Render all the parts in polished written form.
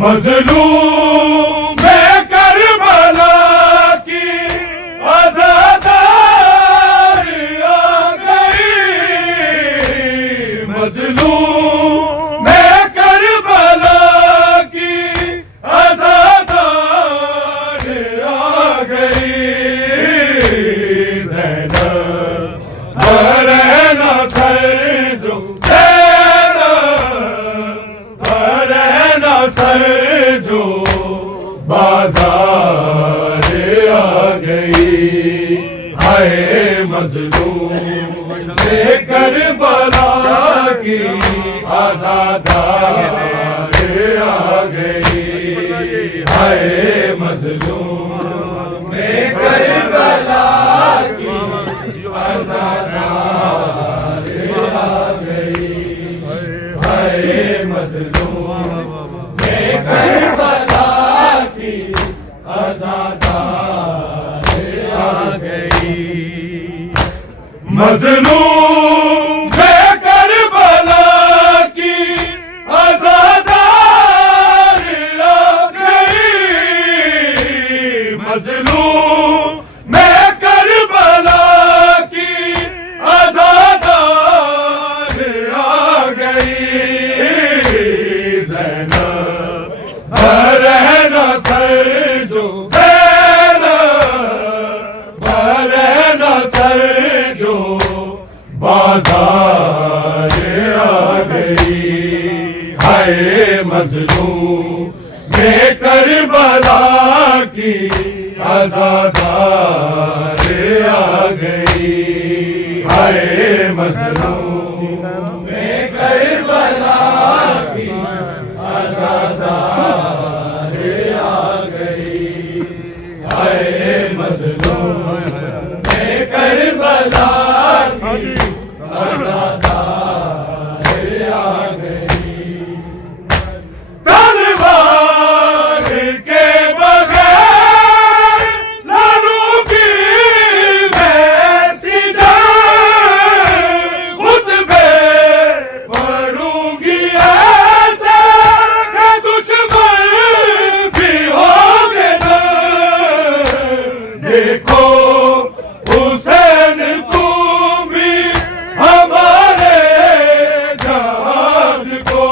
مظلوم میں کربلا کی عزادار آ گئی مظلوم میں کربلا کی عزادار آ گئی زینب برہنہ سر جو سر جو بازار آ گئی ہائے مظلوم کربلا کی عزادار آ گئی ہائے مظلوم کربلا کی عزادار آ گئی ہائے مظلوم کربلا کی عزادار آ گئی مظلوم کربلا کی عزادار آ گئی مظلوم کربلا کی عزادار آ گئی برہنہ سر جو برہنہ سر جو بازار آ گئی ہائے مظلوم میں کربلا کی عزادار آ گئی ہائے مظلوم میں کربلا کی عزادار آ گئی ہائے مظلوم میں کربلا کی عزادار آ گئی تلوار کے بغیر لڑوں گی ویسی جنگ خطبے پڑھوں گی دیکھو حسین تم بھی ہمارے جہاد کو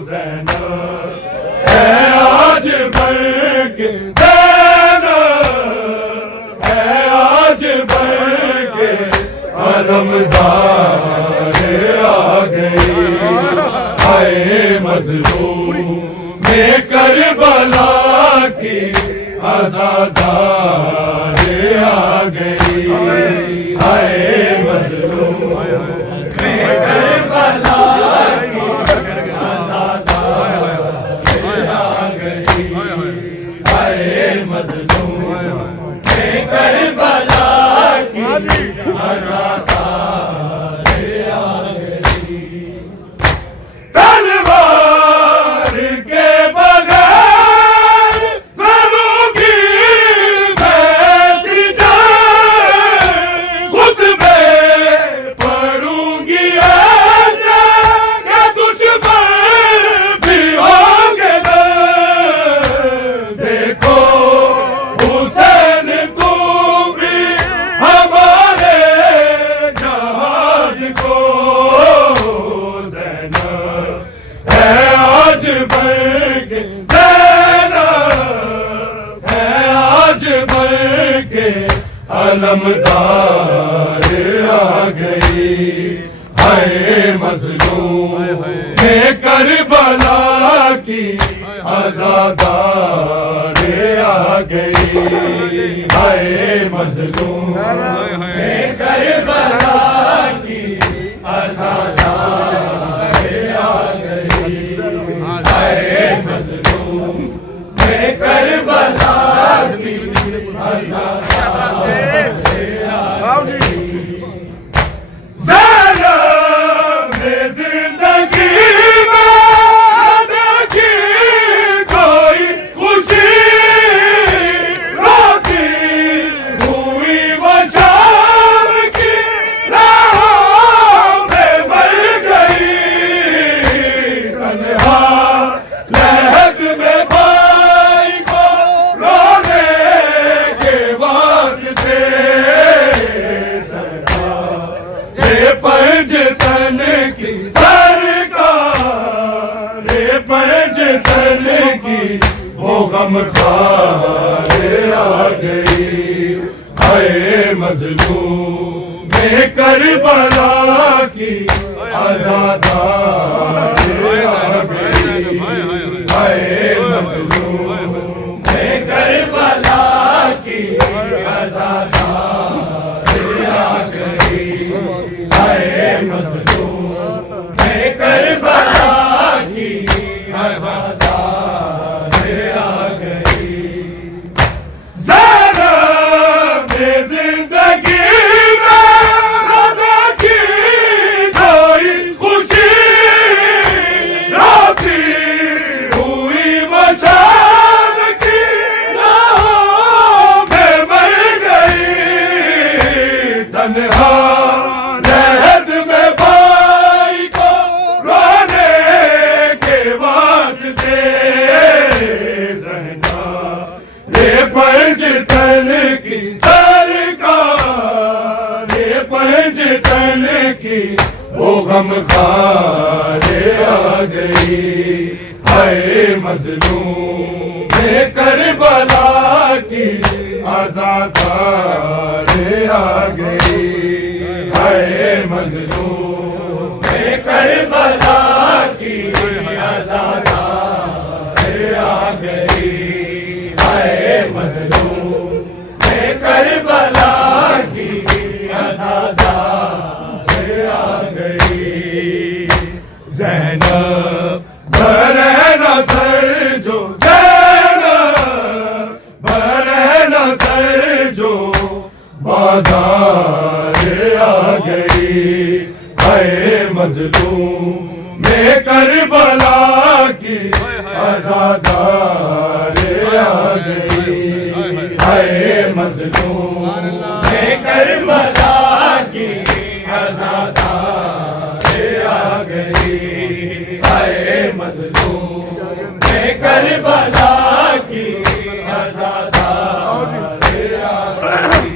زینب ہے آج بن کے زینب ہے آج بن کے علمدار آ گئی ہائے مظلوم میں کربلا کی عزادار آ گئی ہائے مظلوم میں کربلا کی عزادار آ گئی ہائے مظلوم میں کربلا کی عزادار آ گئی تلوار کے بغیر علمدار آ گئی ہائے مظلوم میں کربلا کی عزادار آ گئی ہائے مظلوم میں کربلا کی عزادار آ گئی ہائے مظلوم میں کربلا کی زندگی میں دیکھی کوئی خوشی روتی ہوئی وہ شام کی غم خوار آ گئی، ہائے مظلوم میں کربلا کی عزادار آ گئی، ہائے مظلوم میں کربلا کی عزادار آ گئی، ہائے مظلوم میں کربلا کی عزادار آ گئی۔ زینب نے زندگی میں رضا کی کوئی خوشی راتی ہوئی بشار کی راہوں میں مر گئی، تنہا رہد میں بھائی کو رونے کے واسطے پنجتن کی سرکار، پنجتن کی وہ غم خوار آ گئی، ہائے مظلوم میں کربلا کی عزادار آ گئی، ہائے مظلوم میں کربلا کی عزادار آ گئی، مظلوم میں کربلا کی عزادار آ گئی۔ زینب برہنہ سر جو، زینب برہنہ سر جو بازار آ گئی، ہائے مظلوم میں کربلا کی عزادار آ گئی، ہائے مظلوم میں کربلا کی عزادار آ گئی، ہائے مظلوم میں کربلا کی عزادار آ گئی۔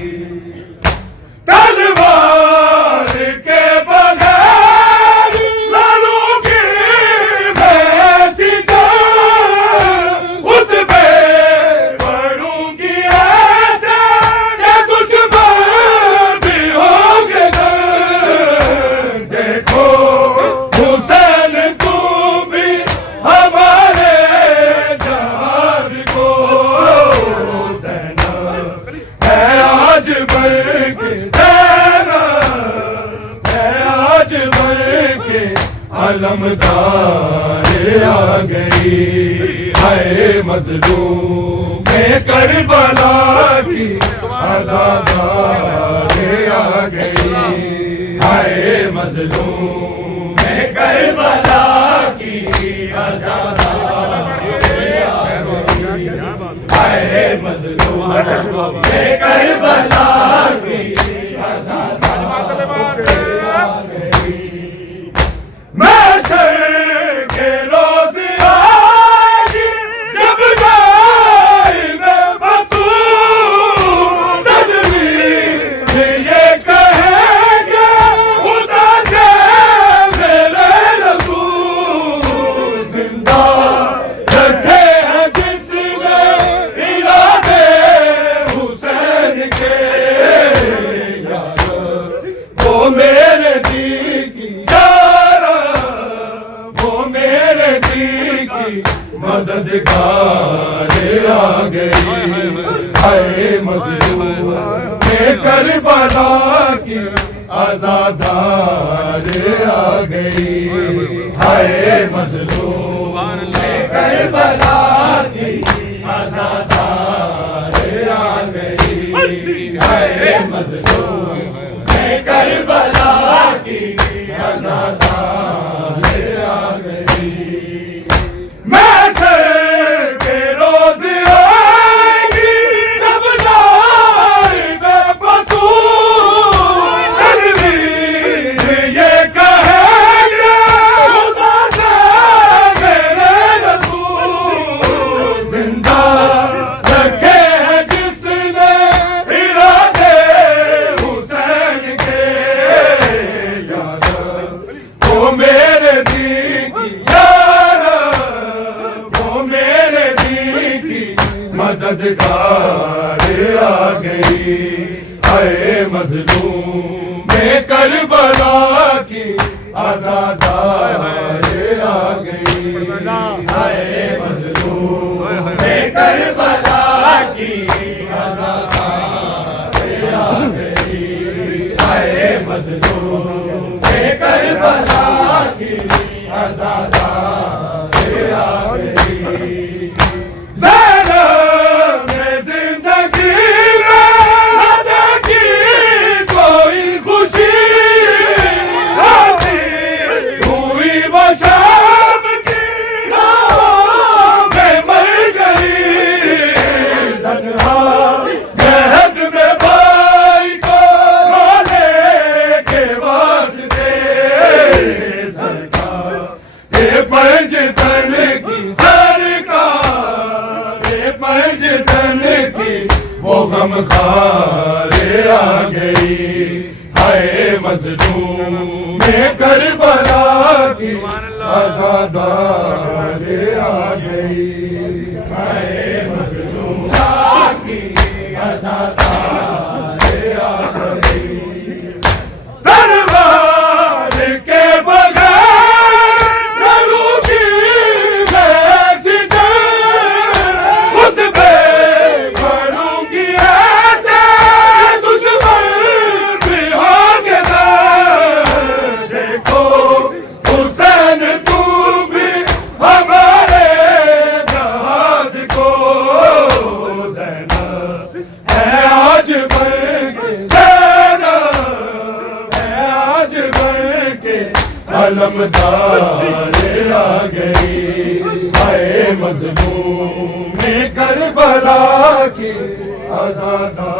تلوار کے بغیر لڑوں گی میں سیدھا، خود پہ پڑھوں گی ایسے کہ تجھ پر بھی ہوگے درد، دیکھو حسین تو بھی ہمارے جہاد کو، زینب ہے آج بڑھ کے، زینب ہے آج بڑھ کے علمدار آ گئی، ہائے مظلوم میں کربلا کی عزادار آ گئی، ہائے مظلوم میں کربلا کی عزادار آ گئی، ہائے مظلوم میں کربلا کی عزادار آ گئی۔ محشر کے روز آئے گی جب جائے میں بطول، تدبیر یہ کہیں گے خدا سے میرے رسول، زندہ رکھے ہیں جس نے ارادے حسین کے، وہ میرے دل کی مددگار آ گئی، ہائے مظلوم میں کربلا کی عزادار آ گئی، ہائے مظلوم میں کربلا کی عزادار آ گئی، ہائے مظلوم میں کربلا کی عزادار آ گئی۔ محشر کے روز آئے گی جب جائے میں بطول، تدبیر یہ کہیں گے خدا سے میرے رسول، زندہ رکھے ہیں جس نے ارادے حسین کے، آزادار آ گئی، اے مظلوم میں کربلا کی آزادار آ گئی، اے مظلوم میں کربلا کی آزادار آ گئی، اے مظلوم میں کربلا کی آزادار آ گئی۔ زینب میں زندگی میں دیکھی کوئی خوشی آتی ہوئی وہ شام کی راہوں میں مر گئی، تنہا مہد میں بھائی کو رونے کے واسطے سرکار یہ پنجتن کی سرکار یہ پنجتن کی وہ غمخوار آ گئی، اے مظلوم میں کربلا کی آزادار آ گئی، اے مظلوم کی آزادار آ گئی۔ تلوار کے بغیر لڑوں گی میں سجن، خطبے پڑھوں گی ایسے دشمن بھی ہوں گے میں، دیکھو حسین تو بھی ہمارے جہاد کو، زینب ہے آج بن کے زینب ہے آج بن کے علمدار آ گئی، اے مظلوم میں کربلا کی آزادار